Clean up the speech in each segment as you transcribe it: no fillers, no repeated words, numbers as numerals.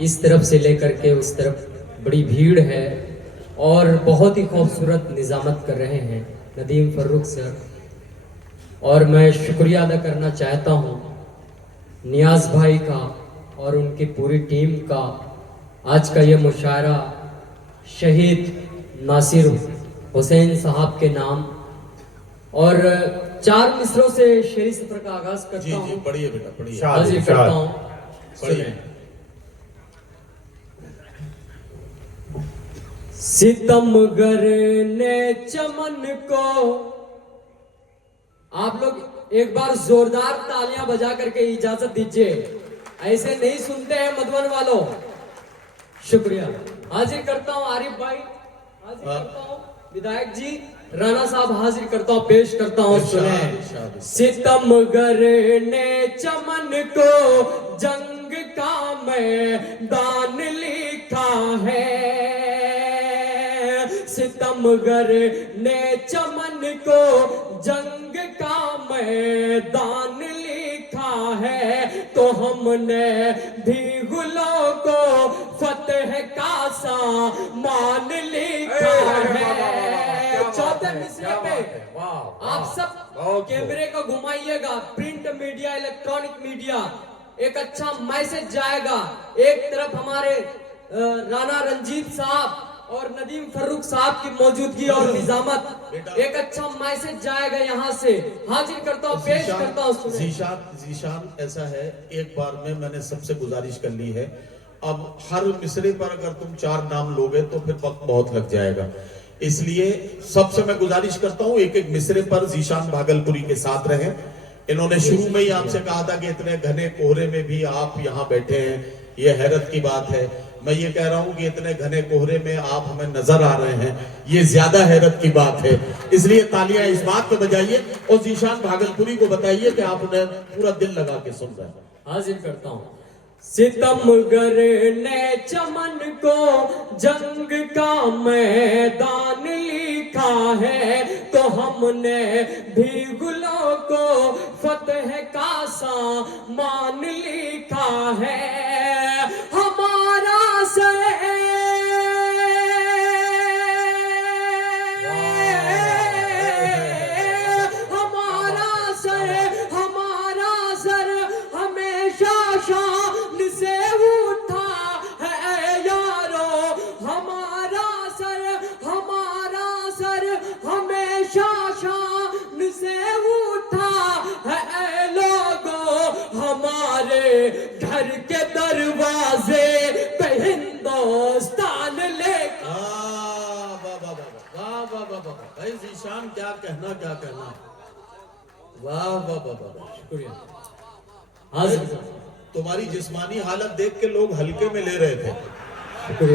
इस तरफ से लेकर के उस तरफ बड़ी भीड़ है और बहुत ही खूबसूरत निज़ामत कर रहे हैं नदीम फर्रुख सर। और मैं शुक्रिया अदा करना चाहता हूँ नियाज़ भाई का और उनकी पूरी टीम का। आज का ये मुशायरा शहीद नासिर हुसैन साहब के नाम और 4 मिसरों से शेरी सफर का आगाज करता हूँ। पढ़िए बेटा पढ़िए। हाजिर करता हूँ। सितमगर ने चमन को, आप लोग एक बार जोरदार तालियां बजा करके इजाजत दीजिए, ऐसे नहीं सुनते हैं मधुबन वालों। शुक्रिया। हाजिर करता हूँ आरिफ भाई, हाजिर करता हूँ विधायक जी, राणा साहब हाजिर करता हूँ, पेश करता हूँ। सुने। सितमगर ने चमन को जंग का मैदान लिखा है, सितमगर ने चमन को जंग का मैदान लिखा है, तो हमने भी गुलों को फतेह का सामान लिखा है। चौथे मिसरे पे आप सब कैमरे को घुमाइएगा, प्रिंट मीडिया इलेक्ट्रॉनिक मीडिया, एक अच्छा मैसेज जाएगा। एक तरफ हमारे राणा रंजीत साहब और नदीम फर्रुख साहब की मौजूदगी और निजामत, एक अच्छा मैसेज जाएगा यहाँ से। हाजिर करता हूँ, पेश करता हूँ। जीशान ऐसा है, एक बार में मैंने सबसे गुजारिश कर ली है, अब हर मिसरे पर अगर तुम 4 नाम लोगे तो फिर वक्त बहुत लग जाएगा, इसलिए सबसे मैं गुजारिश करता हूँ एक एक मिसरे पर जीशान भागलपुरी के साथ रहें। इन्होंने शुरू में ही आपसे कहा था कि इतने घने कोहरे में भी आप यहाँ बैठे हैं, ये हैरत की बात है। मैं ये कह रहा हूँ कि इतने घने कोहरे में आप हमें नजर आ रहे हैं, ये ज्यादा हैरत की बात है। इसलिए तालियां इस बात पे बजाइए और जीशान भागलपुरी को बताइए कि आप उन्हें पूरा दिल लगा के सुन रहे हैं। हाजिर करता हूँ। सितमगर ने चमन को जंग का मैदान लिखा है, तो हमने भी गुलों को फतेह का सामान लिखा है। हमारा सर हमेशा शान से उठा है यारो, हमारा सर हमेशा शान से उठा है लोगों, हमारे घर के दरवाजे पे हिंदुस्तान लेकर। भाई जीशान क्या कहना, वाह वाह वाह वाह, शुक्रिया। तुम्हारी जिस्मानी हालत देख के लोग हल्के में ले रहे थे,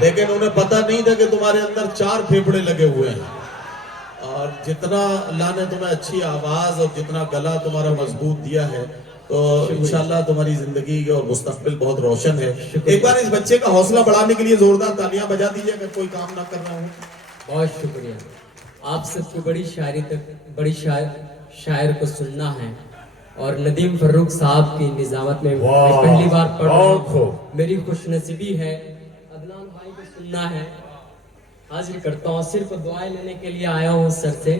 लेकिन उन्हें पता नहीं था कि तुम्हारे अंदर 4 फेफड़े लगे हुए हैं, और जितना अल्लाह ने तुम्हें अच्छी आवाज और जितना गला तुम्हारा मजबूत दिया है, तो इंशाल्लाह तुम्हारी जिंदगी और मुस्तकबिल बहुत रोशन है। एक बार इस बच्चे का हौसला बढ़ाने के लिए जोरदार तालियां बजा दीजिए अगर कोई काम ना कर रहा हूँ। बहुत शुक्रिया। आप सबको बड़ी शायरी तक, बड़ी शायर को सुनना है, और नदीम फर्रुख साहब की निजामत में पहली बार पढ़ रहा हूं, मेरी खुशनसीबी है। अदनान भाई को सुनना है। हाजिर करता हूँ, सिर्फ दुआएं लेने के लिए आया हूँ सर से।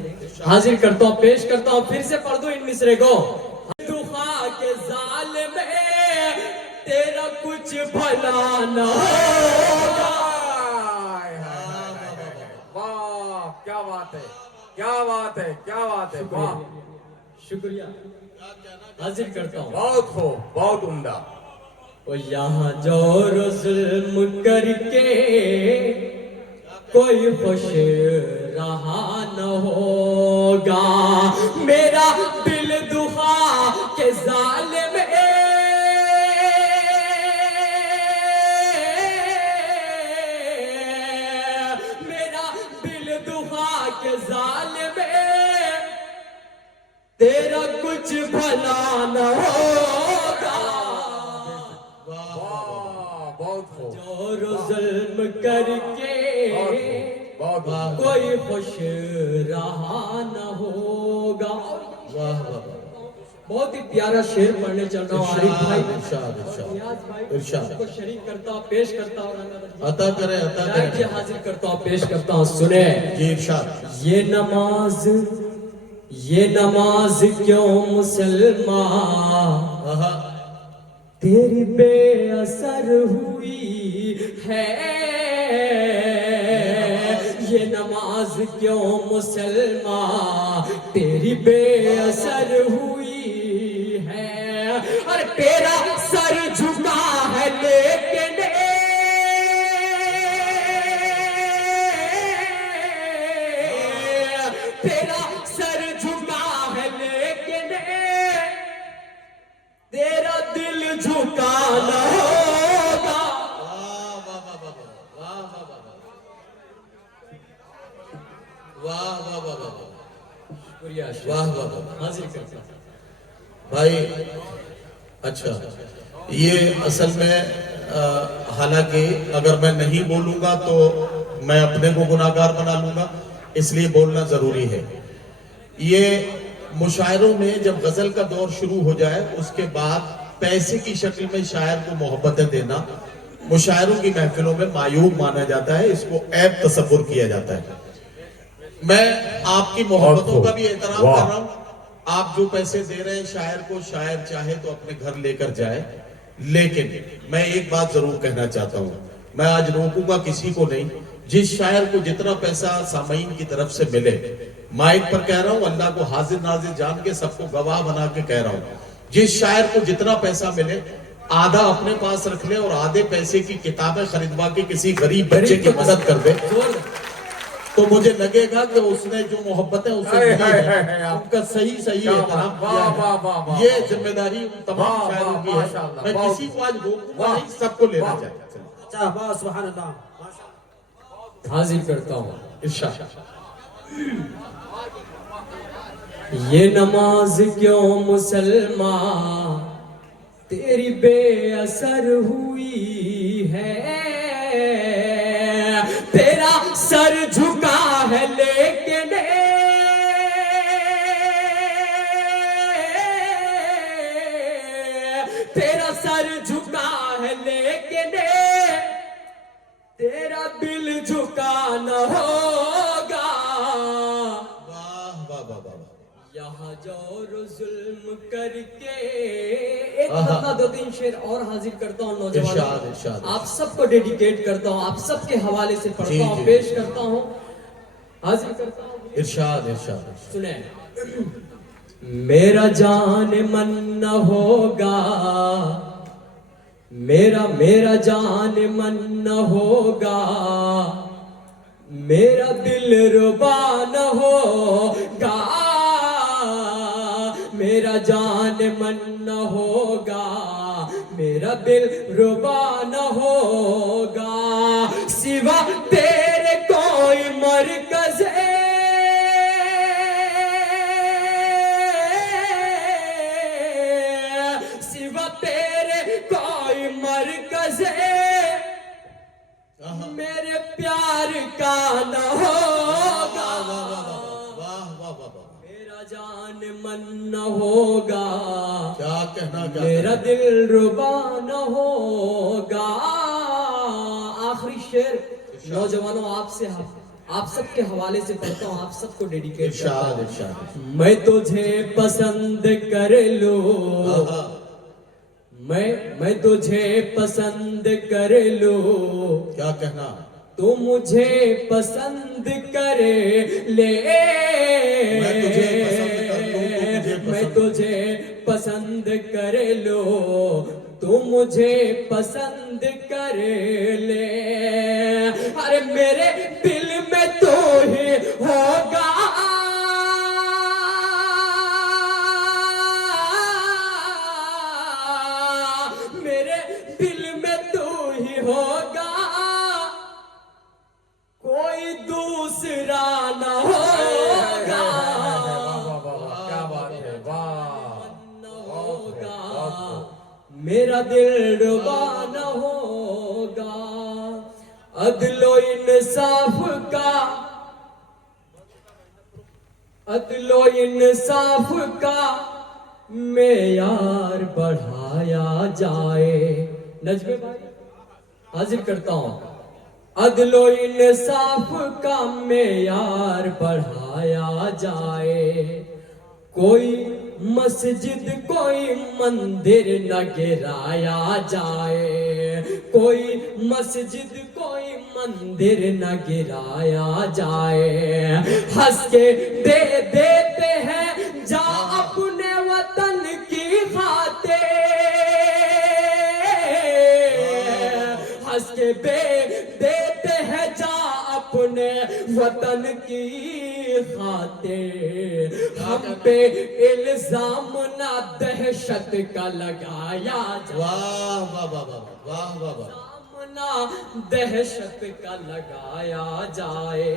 हाजिर करता हूँ, पेश करता हूँ, फिर से पढ़ दो इन मिसरे को। दुखा के जाल में तेरा कुछ भला न होगा। वाह क्या बात है, क्या बात है, क्या बात है, वाह शुक्रिया। हाजिर करता हूँ। बहुत खूब, बहुत उम्दा। वो यहाँ जोर जुल्म करके कोई खुश रहा न होगा, मेरा दिल दुखा के जालिम मेरा दिल दुखा के जालिम तेरा कुछ भला न होगा। जोर जुल्म करके कोई खुश रहा न होगा। बहुत ही प्यारा शेर पढ़ने चल रहा हूँ आरिफ भाई। इरशाद इरशाद नियाज भाई इरशाद। को शरीक करता हूँ, पेश करता हूँ, अता करे अता लाइव करे। हाजिर करता हूँ, पेश करता हूँ, सुने। जी इरशाद। ये नमाज क्यों मुसलमान आहा। तेरी बेअसर हुई है, ये नमाज क्यों मुसलमान तेरी बेअसर हुई है। अरे तेरा सर झुका है लेकिन तेरा सर झुका है लेकिन तेरा दिल झुका न होगा। वाह वाह वाह वाह वाह वाह वाह वाह वाह। शुक्रिया वाह वाह वाह। हाजिर करता हूं। भाई अच्छा, ये असल में हालांकि अगर मैं नहीं बोलूंगा तो मैं अपने को गुनाहगार बना लूंगा, इसलिए बोलना जरूरी है। ये मुशायरों में जब गजल का दौर शुरू हो जाए उसके बाद पैसे की शक्ल में शायर को मोहब्बतें देना मुशायरों की महफिलों में मायूब माना जाता है, इसको ऐब तसव्वुर किया जाता है। मैं आपकी मोहब्बतों का भी एहतराम कर रहा हूं। आप जो पैसे दे रहे हैं शायर को, शायर चाहे तो अपने घर लेकर जाए, लेकिन मैं एक बात जरूर कहना चाहता हूं, मैं आज रोकूंगा किसी को नहीं। जिस शायर को जितना पैसा सामईन की तरफ से मिले, माइक पर कह रहा हूं, अल्लाह को हाजिर नाजिर जान के सबको गवाह बना के कह रहा हूं, जिस शायर को जितना पैसा मिले आधा अपने पास रख ले और आधे पैसे की किताबें खरीदवा के किसी गरीब बच्चे की मदद कर दे, तो मुझे लगेगा कि उसने जो मोहब्बतें उसे दी हैं, उनका सही सही एहतराम किया है। ये जिम्मेदारी उन तमाम शायरों की है। मैं किसी को आज रोकूंगा नहीं, सबको लेना चाहिए। सुभान अल्लाह। हाजिर करता हूँ। इरशाद। ये नमाज क्यों मुसलमान तेरी बेअसर हुई है, तेरा सर झुका है लेकिन तेरा सर झुका है लेकिन तेरा दिल झुका न होगा। वाह वाह वाह वाह। यहाँ जोर जुल्म करके एक वरना दो तीन शेर और हाजिर करता हूँ इरशाद, नौजवानों, इरशाद। आप सबको डेडिकेट करता हूँ, आप सबके हवाले से जी, पढ़ता हूँ, जी। पेश करता हूँ, हाजिर करता हूँ। इरशाद इरशाद। सुने। मेरा जान मन न होगा, मेरा जान मन न होगा, मेरा दिल रुबा न होगा, मेरा जान मन न होगा, मेरा दिल रुबा न होगा, सिवा तेरे कोई मरकज़ सिवा तेरे कोई मरकज़ मेरे प्यार का न होगा। वाह वाह वाह। मेरा जान मन न होगा, क्या कहना, क्या मेरा कहना। दिल रुबा न होगा। आखिरी शेर नौजवानों आपसे आप सबके हवाले से पढ़ता हूँ, आप सबको डेडिकेट करता इरशाद हूँ। इरशाद। मैं तुझे पसंद कर लूं, आहा। मैं तुझे पसंद कर लूं, क्या कहना। तू मुझे पसंद करे ले, मैं तुझे पसंद कर लूं, मैं तुझे पसंद कर लो, तू मुझे पसंद कर ले। अरे मेरे दिल में तो ही होगा, मेरे दिल में तू ही होगा, कोई दूसरा ना होगा। क्या बात है, वाह। न होगा, मेरा दिल रुबा न होगा। अदलो इंसाफ का, अदलो इंसाफ का मेयार बढ़ाया जाए। नजमे भाई हाजिर करता हूं, अदलो इंसाफ का मेयार बढ़ाया जाए। कोई मस्जिद कोई मंदिर न गिराया जाए, कोई मस्जिद कोई मंदिर न गिराया जाए। हंस के दे देते हैं जा अपने वतन की खातिर, हंस के दे देते हैं जा अपने वतन की खातिर। हम पे इल्जाम ना दहशत का लगाया जाए, वाह वाह वाह वाह वाह वाह वाह। सामना दहशत का लगाया जाए।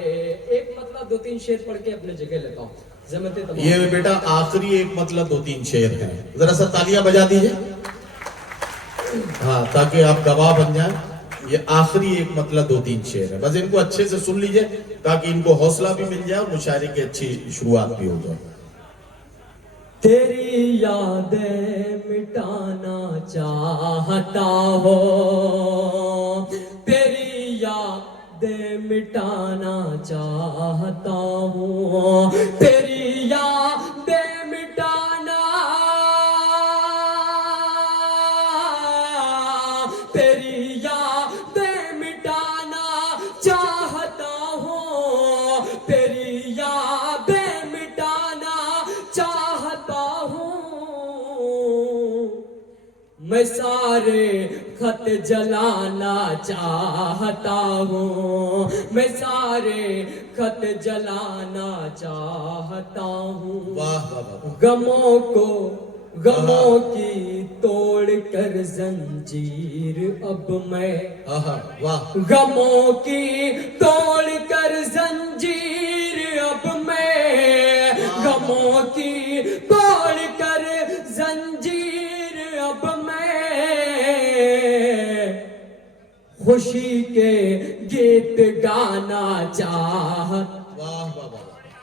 एक मतलब दो तीन शेर पढ़ के अपने जगह लेता हूँ। जमते तमाम ये बेटा आखिरी एक मतलब दो तीन शेर है, जरा सा तालियां बजा दीजिए, हाँ, ताकि आप गवाह बन जाएं। ये आखिरी एक मतलब दो तीन शेर है, बस इनको अच्छे से सुन लीजिए ताकि इनको हौसला भी मिल जाए और मुशायरे की अच्छी शुरुआत भी हो जाए। तेरी यादें मिटाना चाहता हो, तेरी यादें मिटाना चाहता हूँ, तेरी यादें मिटाना, तेरी यादें मिटाना चाहता हूँ, तेरी यादें मिटाना चाहता हूँ। मैं सारे खत जलाना चाहता हूँ, मैं सारे खत जलाना चाहता हूँ। वाह वाह वाह। गमों को गमों की तोड़ कर जंजीर अब मैं, आहा, वाह। गमों की तोड़ कर जंजीर अब मैं, गमों की तोड़ कर जंजीर अब मैं, खुशी के गीत गाना चाहता। वाह वाह वाह।